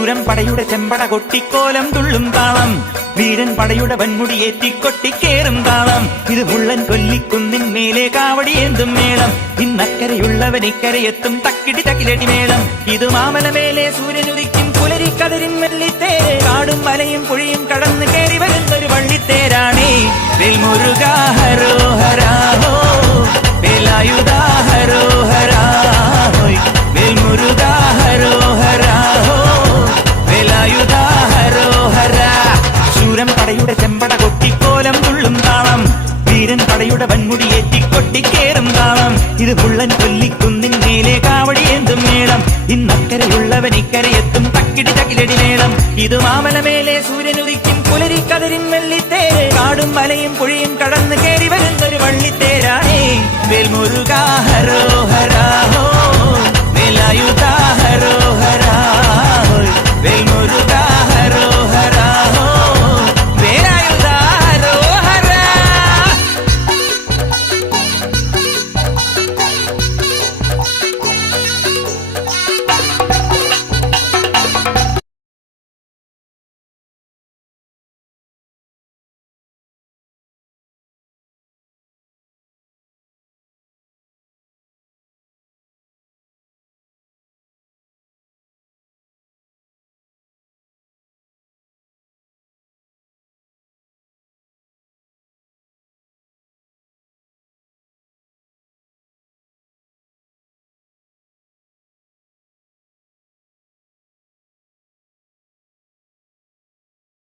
ശൂരൻ പടയുടെ ചെമ്പട കൊട്ടിക്കോലം തുള്ളും താളം, വീരൻ പടയുടെ വൻമുടിയേറ്റിക്കൊട്ടിക്കേറും താളം. ഇത് മുള്ളൻ കൊല്ലിക്കുന്നിൻ മേലെ കാവടിയേന്തും മേളം, ഇന്നക്കരയുള്ളവൻ ഇക്കരയെത്തും തക്കിടി തക്കിലടി മേളം. ഇത് മാമലമേലെ സൂര്യനുദിക്കും പുലരിക്കതിരിൻ വെള്ളിത്തേര്, കാടും മലയും പുഴയും കടന്ന് കയറി വരുന്നൊരു വള്ളിത്തേരാണേ. വേൽമുരുകാ ഹരോഹരാ ഹോ, വേലായുധാ ഹരോഹരാ ഹോയ്, വേൽമുരുകാ ഹരോഹരാ ഹോ, വേലായുധാ ഹരോഹരാ. ശൂരൻ പടയുടെ ചെമ്പട കൊട്ടിക്കോലം തുള്ളും താളം, വീരൻ പടയുടെ വൻമുടിയേറ്റിക്കൊട്ടിക്കേറും താളം. ഇത് മുള്ളൻ കൊല്ലിക്കുന്നിൻ മേലെ കാവടിയേന്തും മേളം, ഇന്നക്കരയുള്ളവൻ ഇക്കരയെത്തും തക്കിടി തകിലടി മേളം. ഇത് മാമലമേലെ സൂര്യനുദിക്കും പുലരിക്കതിരിൻ വെള്ളിത്തേര്, കാടും മലയും പുഴയും കടന്ന് കയറി വരുന്നൊരു വള്ളിത്തേരാണേ. വേൽമുരുകാ ഹരോഹരാ ഹോ, വേലായുധാ